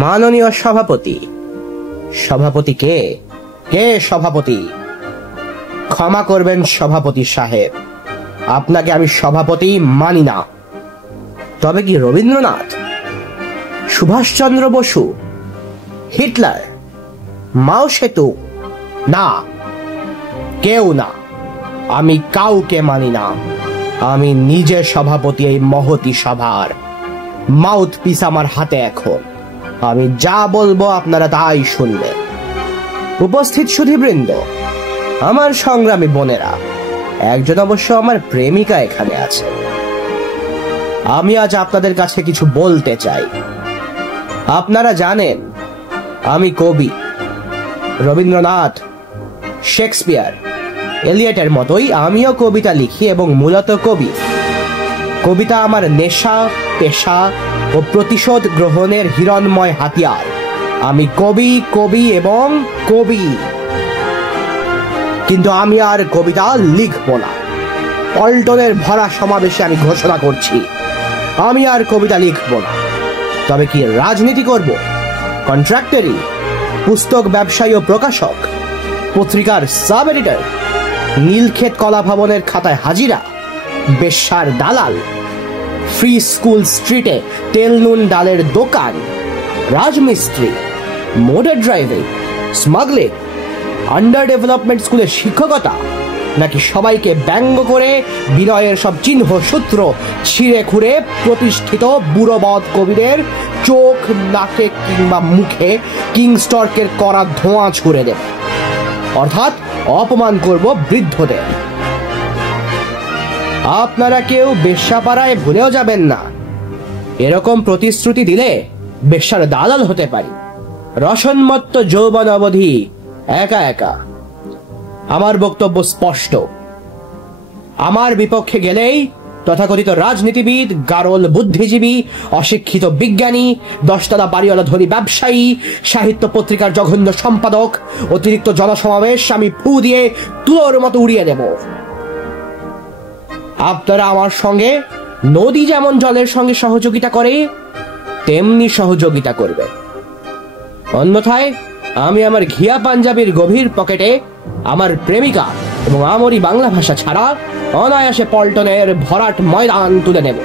মাননীয় সভাপতি। সভাপতি কে? কে সভাপতি? ক্ষমা করবেন সভাপতি সাহেব, আপনাকে আমি সভাপতি মানি না। তবে কি রবীন্দ্রনাথ, সুভাষচন্দ্র বসু, হিটলার, মাও সেতু? না, কেউ না। আমি কাউকে মানি না। আমি নিজে সভাপতি এই মহতি সভার। মাউথ পিস আমার হাতে এখন। আমি যা বলবো আপনারা তাই শুনবেন। উপস্থিত সুধীবৃন্দ, আমার সংগ্রামী বোনেরা, একজন অবশ্য আমার প্রেমিকা এখানে আছে। আমি আজ আপনাদের কাছে কিছু বলতে চাই। আপনারা জানেন আমি কবি। রবীন্দ্রনাথ, শেক্সপিয়ার, এলিয়টের মতোই আমিও কবিতা লিখি এবং মূলত কবি। কবিতা আমার নেশা, পেশা ও প্রতিশোধ গ্রহণের হিরণময় হাতিয়ার। আমি কবি, কবি এবং কবি। কিন্তু আমি আর কবিতা লিখব না। পল্টনের ভরা সমাবেশে আমি ঘোষণা করছি, আমি আর কবিতা লিখব না। তবে কি রাজনীতি করব? কন্ট্রাক্টরি, পুস্তক ব্যবসায়ী ও প্রকাশক, পত্রিকার সাব এডিটর, নীলক্ষেত কলা ভবনের খাতায় হাজিরা, বেশ্যার দালাল, ফ্রি স্কুল স্ট্রিটে তেল নুন ডালের দোকান, রাজমিস্ত্রি, motor driving, smuggling, under development স্কুলের শিক্ষকতা, নাকি সবাইকে ব্যঙ্গ করে বিনয়ের সব চিহ্ন সূত্র ছিঁড়ে খুঁড়ে প্রতিষ্ঠিত বুড়োবদ কবিদের চোখ, নাকে কিংবা মুখে কিংস্টর্কের করা ধোঁয়া ছুড়ে দেব, অর্থাৎ অপমান করব বৃদ্ধদের। আপনারা কেউ বেশ্যাপাড়ায় ভুলেও যাবেন না। এরকম প্রতিশ্রুতি দিলে বেশ্যার দালাল হতে পারি। রসনমত্ত যৌবন অবধি একা একা। আমার বক্তব্য স্পষ্ট। আমার বিপক্ষে গেলেই তথাকথিত রাজনীতিবিদ, গারল বুদ্ধিজীবী, অশিক্ষিত বিজ্ঞানী, দশতলা বাড়িওয়ালা ধনী ব্যবসায়ী, সাহিত্য পত্রিকার জঘন্য সম্পাদক, অতিরিক্ত জনসমাবেশ আমি ফু দিয়ে তুলোর মতো উড়িয়ে দেব। আপনারা আমার সঙ্গে নদী যেমন জলের সঙ্গে সহযোগিতা করে তেমনি সহযোগিতা করবে। অন্যথায় আমি আমার ঘিয়া পাঞ্জাবির গভীর পকেটে আমার প্রেমিকা এবং আমরি বাংলা ভাষা ছাড়া অনায়াসে পল্টনের ভরাট ময়দান তুলে নেব।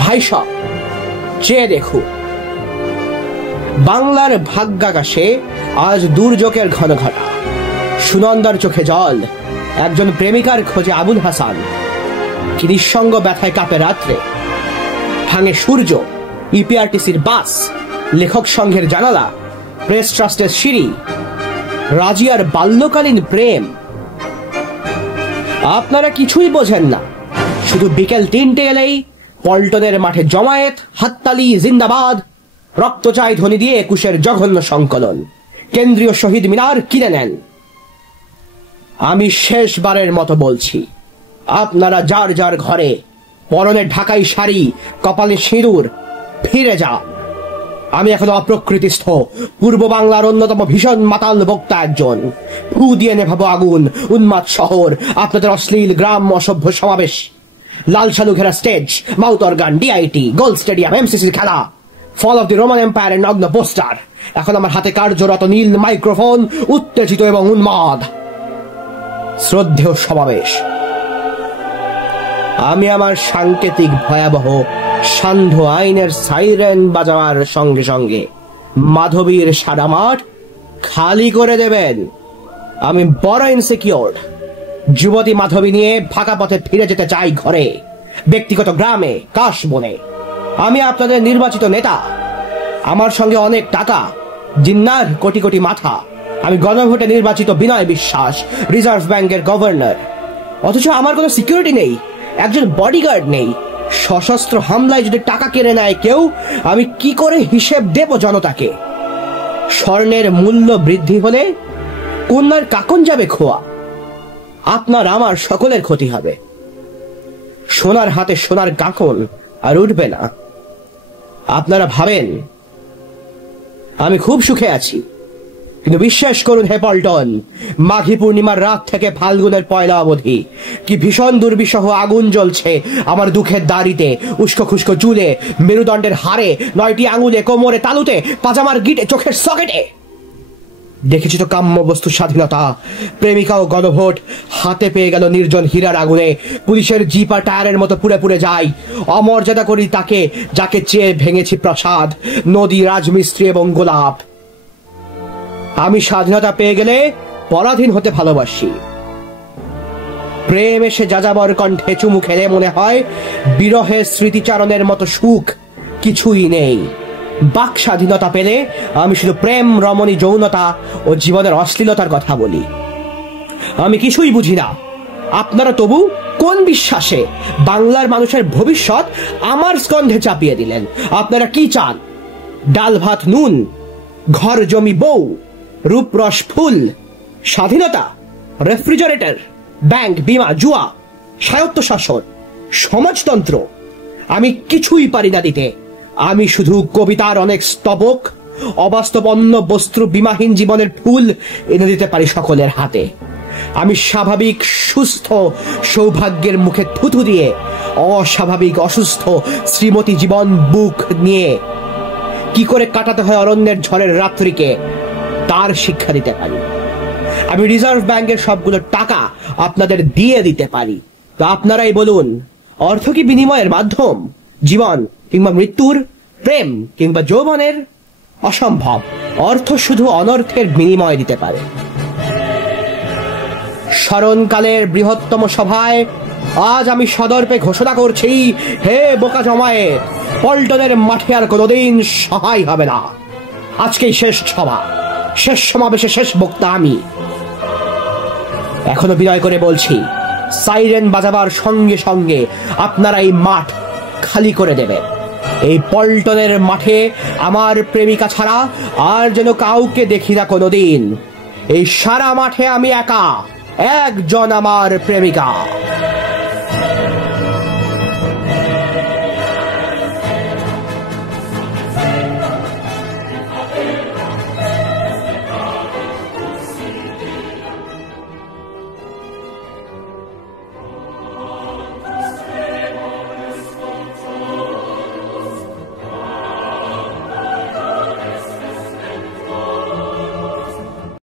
ভাই সব চেয়ে দেখুন, বাংলার ভাগ্যাকাশে আজ দুর্যোগের ঘন ঘটা। সুনন্দার চোখে জল, একজন প্রেমিকার খোঁজে আবুল হাসান। কি নিঃসঙ্গ ব্যথায় কাঁপে রাত্রে। ভাঙে সূর্য, ইপিআরটিসির বাস, লেখক সংঘের জানালা, প্রেস ট্রাস্টের সিঁড়ি, রাজিয়ার বাল্যকালীন প্রেম। আপনারা কিছুই বোঝেন না। শুধু বিকেল 3টে এলেই পল্টনের মাঠে জমায়েত, হাততালি, জিন্দাবাদ, রক্ত চাই ধ্বনি দিয়ে 21-এর জঘন্য সংকলন। কেন্দ্রীয় শহীদ মিনার কিনে নেন। আমি শেষবারের মতো বলছি, আপনারা যার যার ঘরে, পরনে ঢাকাই শাড়ি, কপালে সিঁদুর, ফিরে যান। আমি এখন অপ্রকৃতিস্থ পূর্ব বাংলার অন্যতম ভীষণ মাতাল বক্তা একজন। ফু দিয়ে নেভাবো আগুন, উন্মাদ শহর, আপনাদের অশ্লীল গ্রাম, অসভ্য সমাবেশ, লাল সালু ঘেরা স্টেজ, মাউথ অর্গান, ডিআইটি, গোল স্টেডিয়াম, এমসিসির খেলা, ফল অফ দি রোমান এম্পায়ারের নগ্ন পোস্টার। এখন আমার হাতে কার্যরত নীল মাইক্রোফোন, উত্তেজিত এবং উন্মাদ। শ্রদ্ধেয় সমাবেশ, আমি আমার সাংকেতিক ভয়াবহ সান্ধ্য আইনের সাইরেন বাজাবার সঙ্গে সঙ্গে মাধবীর সাদা মাঠ খালি করে দেবেন। আমি বড় ইনসিকিউর। যুবতী মাধবী নিয়ে ফাঁকা পথে ফিরে যেতে চাই ঘরে, ব্যক্তিগত গ্রামে, কাশবনে। আমি আপনাদের নির্বাচিত নেতা। আমার সঙ্গে অনেক টাকা, জিন্নার কোটি কোটি মাথা। আমি গণভোটে নির্বাচিত বিনয় বিশ্বাস, রিজার্ভ ব্যাংকের গভর্নর। অথচ আমার কোনো সিকিউরিটি নেই, একজন বডিগার্ড নেই। সশস্ত্র হামলায় যদি টাকা কেড়ে নেয় কেউ, আমি কি করে হিসেব দেব জনতাকে? স্বর্ণের মূল্য বৃদ্ধি হলে কন্যার কাকন যাবে খোয়া। আপনার আমার সকলের ক্ষতি হবে। সোনার হাতে সোনার কাকন আর উঠবে না। আপনারা ভাবেন আমি খুব সুখে আছি। কিন্তু বিশ্বাস করুন হে পল্টন, মাঘী পূর্ণিমার রাত থেকে ফাল্গুনের পয়লা অবধি কি ভীষণ দুর্বিষহ আগুন জ্বলছে আমার দুঃখের দাড়িতে, উস্কো খুস্কো চুলে, মেরুদণ্ডের হাড়ে, 9টি আঙুলে, কোমরে, তালুতে, পাজামার গিটে, চোখের সকেটে। দেখেছি তো কাম্য বস্তু স্বাধীনতা, প্রেমিকা ও গণভোট হাতে পেয়ে গেল নির্জন হীরার আগুনে, পুলিশের জিপ আর টায়ারের মতো পুড়ে পুড়ে যায়। অমর্যাদা করি তাকে যাকে চেয়ে ভেঙেছি প্রাসাদ, নদী, রাজমিস্ত্রি এবং গোলাপ। আমি স্বাধীনতা পেয়ে গেলে পরাধীন হতে ভালোবাসি। প্রেম এসে যাযাবর কণ্ঠে চুমু খেলে মনে হয় বিরহের স্মৃতিচারণের মতো সুখ কিছুই নেই। বাক স্বাধীনতা পেলে আমি শুধু প্রেম, রমণী, যৌনতা ও জীবনের অশ্লীলতার কথা বলি। আমি কিছুই বুঝি না। আপনারা তবু কোন বিশ্বাসে বাংলার মানুষের ভবিষ্যৎ আমার স্কন্ধে চাপিয়ে দিলেন? আপনারা কি চান? ডাল ভাত নুন, ঘর জমি বউ, রূপরস ফুল, স্বাধীনতা, রেফ্রিজারেটর, ব্যাংক, বিমা, জুয়া, স্বায়ত্তশাসন, সমাজতন্ত্র? আমি কিছুই পারি না দিতে। আমি শুধু কবিতার অনেক স্তবক, অবাস্তব অন্য বস্ত্র, বিমাহীন জীবনের ফুল এনে দিতে পারি সকলের হাতে। আমি স্বাভাবিক সুস্থ সৌভাগ্যের মুখে থুথু দিয়ে অস্বাভাবিক অসুস্থ শ্রীমতী জীবন বুক নিয়ে কি করে কাটাতে হয় অরণ্যের ঝড়ের রাত্রিকে তার শিক্ষা দিতে পারি। আমি রিজার্ভ ব্যাংকের সবগুলো টাকা আপনাদের দিয়ে দিতে পারি। তো আপনারাই বলুন, অর্থ কি বিনিময়ের মাধ্যম? জীবন কিংবা মৃত্যুর, প্রেম কিংবা যৌবনের? অসম্ভব। অর্থ শুধু অনর্থের বিনিময় দিতে পারে। স্মরণকালের বৃহত্তম সভায় আজ আমি সদর্পে ঘোষণা করছি, হে বোকা জমায়েত, পল্টনের মাঠে আর কোনোদিন সহায় হবে না। আজকেই শেষ সভা, শেষ সমাবেশে শেষ বক্তা আমি। এখনো বিনয় করে বলছি, সাইরেন বাজাবার সঙ্গে সঙ্গে আপনারা এই মাঠ খালি করে দেবেন। এই পল্টনের মাঠে আমার প্রেমিকা ছাড়া আর যেন কাউকে দেখি না কোনোদিন। এই সারা মাঠে আমি একা, একজন আমার প্রেমিকা।